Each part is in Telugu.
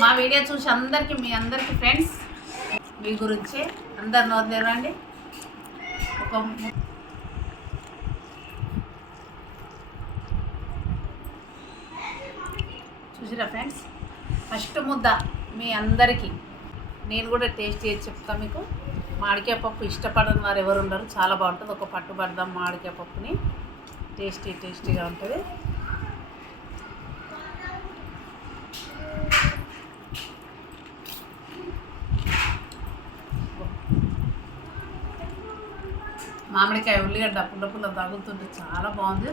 మా వీడియో చూసి అందరికీ మీ అందరికీ ఫ్రెండ్స్ మీ గురించి అందరు నోరుదేరండి ఒక చూసిరా ఫ్రెండ్స్ ఫస్ట్ ముద్ద మీ అందరికీ. నేను కూడా టేస్ట్ చేసి చెప్తా మీకు. మామిడికాయ పప్పు ఇష్టపడని వారు ఎవరు ఉండరు. చాలా బాగుంటుంది. ఒక పట్టు పడదాం మామిడికాయ పప్పుని. టేస్టీ టేస్టీగా ఉంటుంది. మామిడికాయ ఉల్లిగడ్డ పుల్ల పుల్ల తగులుతుంటే చాలా బాగుంది.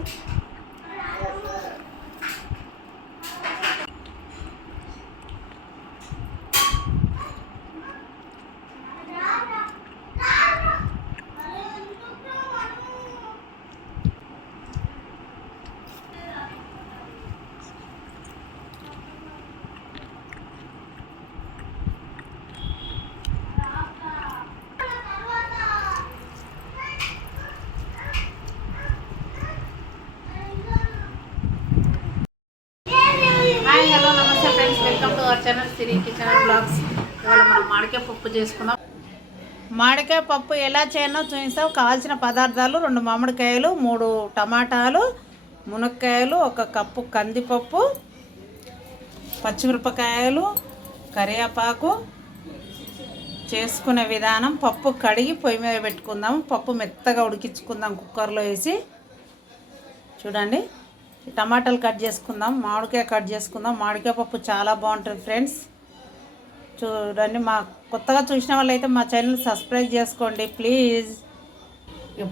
Our blogs. ఇవాళ మనం మామిడికాయ పప్పు చేసుకుందాం. మామిడికాయ పప్పు ఎలా చేయాలో చూపిస్తాం. కావాల్సిన పదార్థాలు రెండు మామిడికాయలు మూడు టమాటాలు మునక్కాయలు ఒక కప్పు కందిపప్పు పచ్చిమిరపకాయలు కరివేపాకు చేసుకునే విధానం పప్పు కడిగి పొయ్యి మీద పెట్టుకుందాం. పప్పు మెత్తగా ఉడికించుకుందాం కుక్కర్లో వేసి. చూడండి టమాటాలు కట్ చేసుకుందాం మామిడికాయ కట్ చేసుకుందాం. మామిడికాయ పప్పు చాలా బాగుంటుంది ఫ్రెండ్స్. చూడండి మా కొత్తగా చూసిన వాళ్ళైతే మా ఛానల్ సబ్స్క్రైబ్ చేసుకోండి ప్లీజ్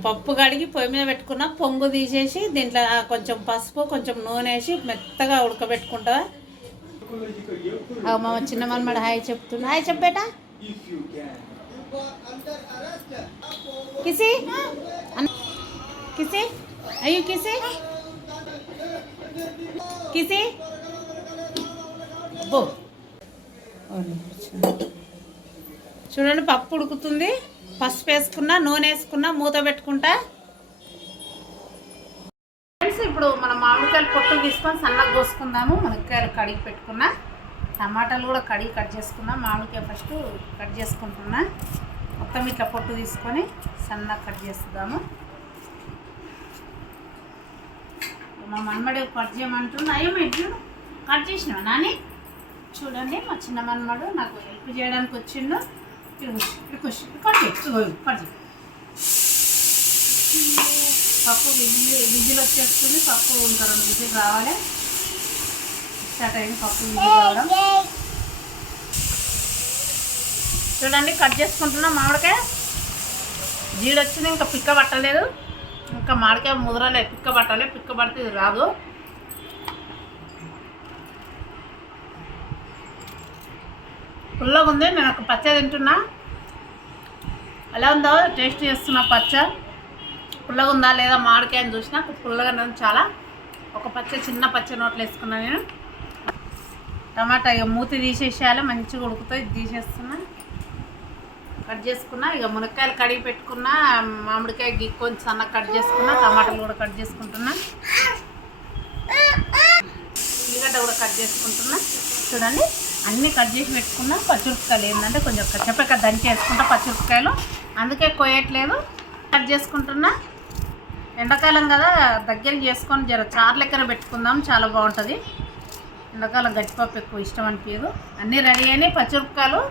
పప్పు కడిగి పొయ్యి మీద పెట్టుకున్న పొంగు తీసేసి దీంట్లో కొంచెం పసుపు కొంచెం నూనె వేసి మెత్తగా ఉడకబెట్టుకుంటా మా చిన్న మనమాడు హాయ్ చెప్తున్నా. హాయ్ చెప్పేట. కిసి. కిసి. అయ్యో కిసి. కిసి. ఓ చూడండి పప్పు ఉడుకుతుంది. పసుపు వేసుకున్నా నూనె వేసుకున్నా మూత పెట్టుకుంటా. ఫ్రెండ్స్ ఇప్పుడు మనం మామిడికాయలు పొట్టు తీసుకొని సన్నగా కోసుకుందాము. మునక్కాయలు కడిగి పెట్టుకున్నా. టమాటాలు కూడా కడిగి కట్ చేసుకున్నా. మామిడికాయ ఫస్ట్ కట్ చేసుకుంటున్నా. మొత్తం ఇట్లా పొట్టు తీసుకొని సన్నగా కట్ చేస్తున్నాము. మా మనమడే కట్ చేయమంటున్నా. అయ్యో మీరు కట్ చేసినావా నాని? చూడండి మా చిన్న మనమాడు నాకు హెల్ప్ చేయడానికి వచ్చిండు. ఇక్కడ కూర్చో, ఇక్కడ కూర్చో, పప్పు విజిల్ విజిల్ వచ్చేస్తుంది. పప్పు ఇంకా రెండు విజిల్ రావాలి. స్టార్ట్ అయింది పప్పు విజిల్ రావడం. చూడండి కట్ చేసుకుంటున్నాం మామిడికాయ. జీడొచ్చింది ఇంకా పిక్క పట్టలేదు. ఇంకా మామిడికాయ ముదరలే పిక్క పట్టాలి పిక్క పడితే ఇది రాదు. పుల్లగా ఉంది నేను ఒక పచ్చ తింటున్నా. ఎలా ఉందో టేస్ట్ చేస్తున్నా పచ్చ. పుల్లగా ఉందా లేదా మామిడికాయ అని చూసినా పుల్లగా ఉంది చాలా. ఒక పచ్చ చిన్న పచ్చ నోట్లు వేసుకున్నా నేను. టమాటా ఇక మూతి తీసేసేయాలి మంచిగా ఉడుకుతుంది ఇది తీసేస్తున్నా. కట్ చేసుకున్నా ఇక మునక్కాయలు కడిగి పెట్టుకున్నా మామిడికాయ గి- కొంచెం సన్న కట్ చేసుకున్నా టమాటాలు కూడా కట్ చేసుకుంటున్నా. ఉల్లిగడ్డ కూడా కట్ చేసుకుంటున్నా. చూడండి. అన్నీ కట్ చేసి పెట్టుకున్నా పచ్చిమిరపకాయలు ఏంటంటే కొంచెం చెప్పక దంచి వేసుకుంటా పచ్చిమిరపకాయలు. అందుకే కోయట్లేదు కట్ చేసుకుంటున్నా. ఎండాకాలం కదా దగ్గర చేసుకొని జర చారు లెక్కన పెట్టుకుందాం చాలా బాగుంటుంది. ఎండాకాలం గట్టిపప్పు ఎక్కువ ఇష్టం అనిపించదు. అన్నీ రెడీ అయినాయి పచ్చిమిరపకాయలు.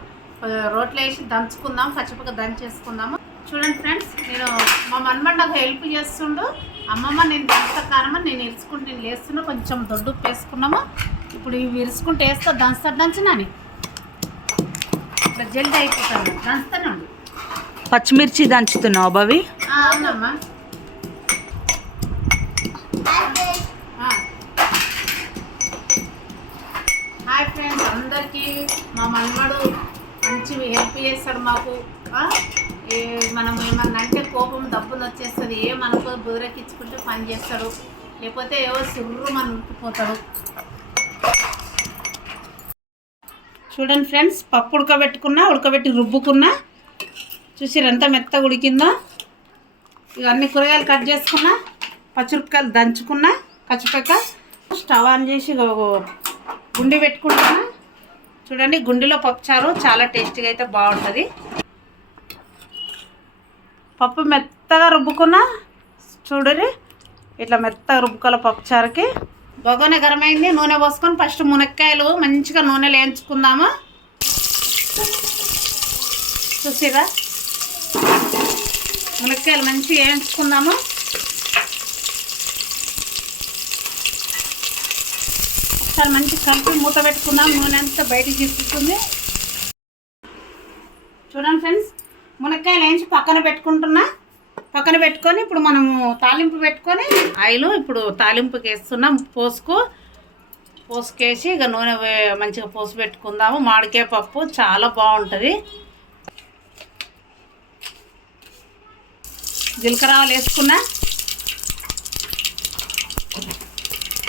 రోట్లో వేసి దంచుకుందాం పచ్చిపక్క దంచేసుకుందాము చూడండి ఫ్రెండ్స్ నేను మా మనమని నాకు హెల్ప్ చేస్తుండు. అమ్మమ్మ నేను దంచుతా కారమా నేను ఇరుచుకుంటూ నేను లేస్తున్నా కొంచెం దొడ్డు ఉప్పు వేసుకున్నాము. ఇప్పుడు ఇవి ఇరుచుకుంటే వేస్తా. దంచుతా దంచినాని ఇట్లా జల్దీ అయిపోతాను దంచుతానండి పచ్చిమిర్చి దంచుతున్నావు భవి? ఆ, అవునమ్మా. హాయ్ ఫ్రెండ్స్ అందరికీ మా మన్మడు మంచి హెల్ప్ చేస్తాడు మాకు. మనం ఏమన్నా అంటే కోపం డబ్బులు వచ్చేస్తుంది. ఏమనుకో బుదరెక్కించుకుంటే పని చేస్తాడు. లేకపోతే ఏవో సుర్రు మన ఉట్టిపోతాడు చూడండి ఫ్రెండ్స్ పప్పు ఉడకబెట్టుకున్నా ఉడకబెట్టి రుబ్బుకున్నా. చూసిరు ఎంత మెత్తగా ఉడికిందో? ఇవన్నీ కూరగాయలు కట్ చేసుకున్నా పచ్చిమిరపకాయలు దంచుకున్నా పచ్చిపక్క స్టవ్ ఆన్ చేసి గుండి పెట్టుకుంటున్నా. చూడండి గుండెలో పప్పుచారు చాలా టేస్టీగా అయితే బాగుంటుంది. పప్పు మెత్తగా రుబ్బుకున్న చూడరి ఇట్లా మెత్తగా రుబ్బుకోవాలి పప్పుచారుకి బొగోనే గరమైంది నూనె పోసుకొని ఫస్ట్ మునక్కాయలు మంచిగా నూనెలో వేయించుకుందాము చూసిరా? మునక్కాయలు మంచిగా వేయించుకుందాము ఒకసారి మంచి కలిపి మూత పెట్టుకుందాం నూనె అంతా బయటికి తీసుకుంటుంది. చూడండి ఫ్రెండ్స్ మునక్కాయలు వేయించి పక్కన పెట్టుకుంటున్నా. పక్కన పెట్టుకొని ఇప్పుడు మనము తాలింపు పెట్టుకొని ఆయిల్ ఇప్పుడు తాలింపుకి వేస్తున్నాం. పోసుకు పోసుకేసి ఇక నూనె మంచిగా పోసి పెట్టుకుందాము. మామిడికాయ పప్పు చాలా బాగుంటుంది. జీలకర్ర ఆవాలు వేసుకున్నా.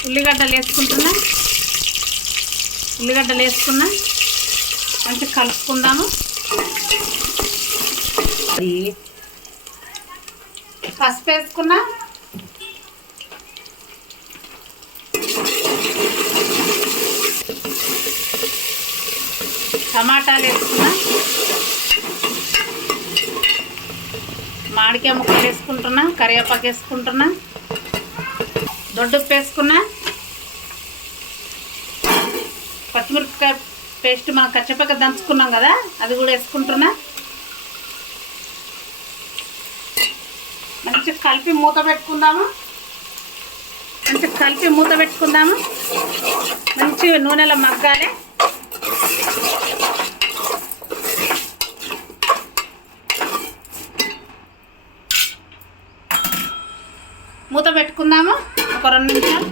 ఉల్లిగడ్డలు వేసుకుంటున్నా. ఉల్లిగడ్డలు వేసుకున్నా. మంచిగా కలుపుకుందాము. పసుపు వేసుకున్నా. టమాటాలు వేసుకున్నా. మామిడికాయ ముక్కలు వేసుకుంటున్నా కరివేపాకు వేసుకుంటున్నా. దొడ్డుప్పు వేసుకున్నా. పచ్చిమిరపకాయ పేస్ట్ మనం కచ్చపక్క దంచుకున్నాం కదా అది కూడా వేసుకుంటున్నా మంచిగా కలిపి మూత పెట్టుకుందాము. మంచిగా కలిపి మూత పెట్టుకుందాము. మంచిగా నూనెలో మగ్గాలి. మూత పెట్టుకుందాము. ఒక రెండు నిమిషాలు.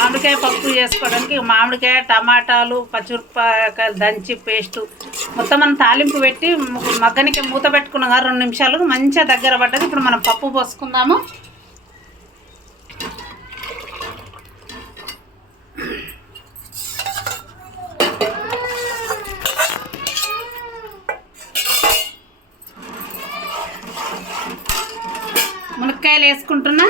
మామిడికాయ పప్పు చేసుకోవడానికి మామిడికాయ టమాటాలు పచ్చిమిరపకాయలు దంచి పేస్టు మొత్తం మనం తాలింపు పెట్టి మగ్గనికి మూత పెట్టుకున్నాం కదా రెండు నిమిషాలు మంచిగా దగ్గర పడ్డది. ఇప్పుడు మనం పప్పు పోసుకుందాము. మునక్కాయలు వేసుకుంటున్నా.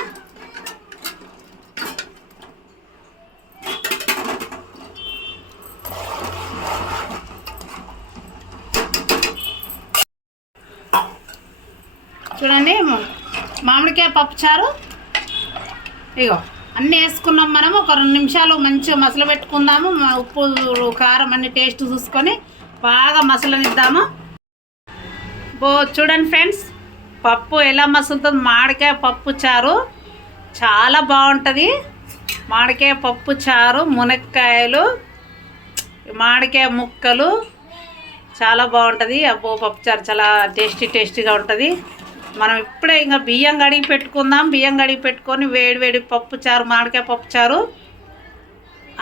చూడండి మామిడికాయ పప్పుచారు ఇగో అన్నీ వేసుకున్నాం మనం ఒక రెండు నిమిషాలు మంచిగా మసలు పెట్టుకుందాము. ఉప్పు కారం అన్ని టేస్ట్ చూసుకొని బాగా మసలనిద్దాము. బో చూడండి ఫ్రెండ్స్ పప్పు ఎలా మసులుతుంది. మామిడికాయ పప్పు చారు చాలా బాగుంటుంది. మామిడికాయ పప్పు చారు మునక్కాయలు మామిడికాయ ముక్కలు చాలా బాగుంటుంది. అబ్బో పప్పు చారు చాలా టేస్టీ టేస్టీగా ఉంటుంది. మనం ఇప్పుడే ఇంకా బియ్యం కడిగి పెట్టుకుందాం. బియ్యం కడిగి పెట్టుకొని వేడి వేడి పప్పు చారు మామిడికాయ పప్పు చారు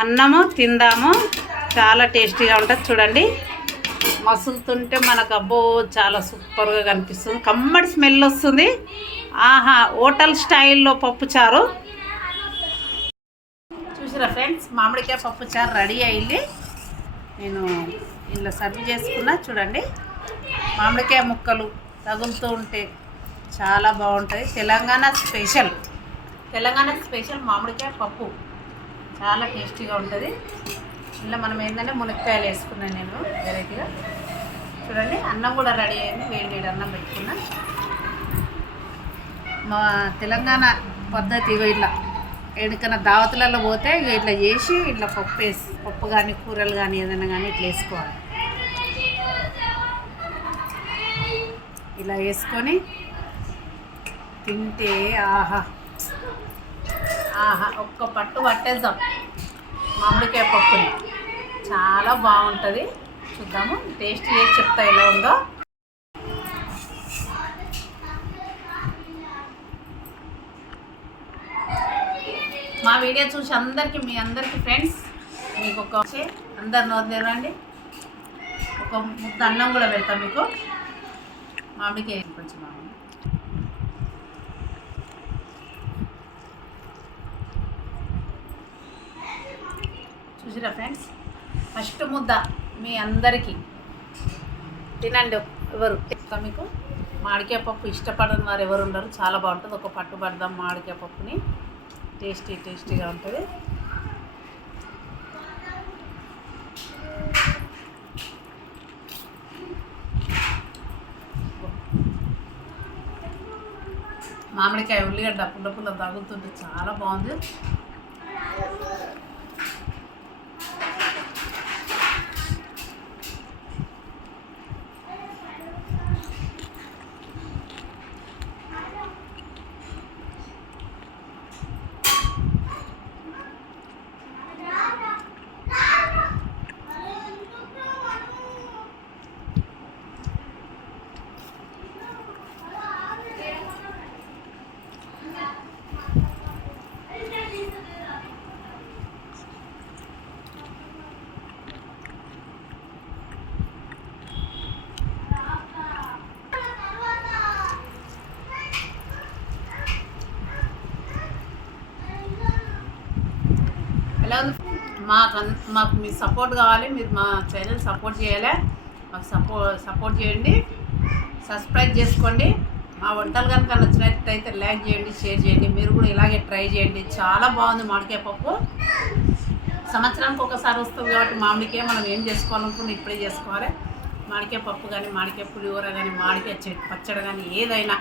అన్నము తిందాము. చాలా టేస్టీగా ఉంటుంది చూడండి. మసులుతుంటే మనకు అబ్బో చాలా సూపర్గా కనిపిస్తుంది. కమ్మడి స్మెల్ వస్తుంది. ఆహా హోటల్ స్టైల్లో పప్పు చారు. చూసిరా ఫ్రెండ్స్ మామిడికాయ పప్పు చారు రెడీ అయింది. నేను ఇలా సర్వ్ చేసుకున్నా. చూడండి మామిడికాయ ముక్కలు తగులుతూ ఉంటే చాలా బాగుంటుంది తెలంగాణ స్పెషల్. తెలంగాణ స్పెషల్ మామిడికాయ పప్పు. చాలా టేస్టీగా ఉంటుంది. ఇలా మనం ఏంటంటే మునక్కాయలు వేసుకున్నాను నేను వెరైటీగా. చూడండి అన్నం కూడా రెడీ అయింది. వేడి వేడి అన్నం పెట్టుకున్నా. మా తెలంగాణ పద్ధతి ఇగో ఇట్లా ఎక్కడికైనా దావతులలో పోతే ఇక ఇట్లా చేసి ఇట్లా పప్పు వేసి పప్పు కానీ కూరలు కానీ ఏదైనా కానీ ఇట్లా వేసుకోవాలి. ఇలా వేసుకొని తింటే ఆహా. ఆహా ఒక్క పట్టు పట్టేద్దాం. మామిడికాయ పప్పుని. చాలా బాగుంటుంది. చూద్దాము టేస్ట్ చేసి చెప్తా ఎలా ఉందో. మా వీడియో చూసి అందరికీ మీ అందరికీ ఫ్రెండ్స్ మీకు ఒక అందరు నోరు ఒక ముద్ద అన్నం కూడా పెడతాం మీకు. మామిడికాయ. ఫస్ట్ ముద్ద మీ అందరికీ. తినండి ఎవరు? మీకు. మాడికాయ పప్పు ఇష్టపడని వారు ఎవరు ఉండరు. చాలా బాగుంటుంది. ఒక పట్టు పడదాం మాడికాయ పప్పుని. టేస్టీ టేస్టీగా ఉంటుంది. మామిడికాయ ఉల్లిగడ్డ పుల్ల పుల్ల తగులుతుంటే చాలా బాగుంది. ఎలా ఉంది మాకు మాకు మీ సపోర్ట్ కావాలి మీరు మా ఛానల్ సపోర్ట్ చేయాలి. మాకు సపో సపోర్ట్ చేయండి సబ్స్క్రైబ్ చేసుకోండి. మా వంటలు కనుక నచ్చినట్టయితే లైక్ చేయండి షేర్ చేయండి. మీరు కూడా ఇలాగే ట్రై చేయండి. చాలా బాగుంది మామిడికాయ పప్పు. సంవత్సరానికి ఒకసారి వస్తుంది కాబట్టి మామిడికాయ మనం ఏం చేసుకోవాలనుకుంటే ఇప్పుడే చేసుకోవాలి. మామిడికాయ పప్పు కానీ మామిడికాయ పులిహోర కానీ మామిడికాయ చెట్ పచ్చడి కానీ ఏదైనా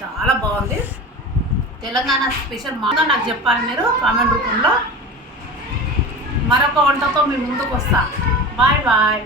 చాలా బాగుంది. తెలంగాణ స్పెషల్ మాగా నాకు చెప్పాలి మీరు కామెంట్ రూపంలో. మరొక వంటతో మీ ముందుకు వస్తా బాయ్ బాయ్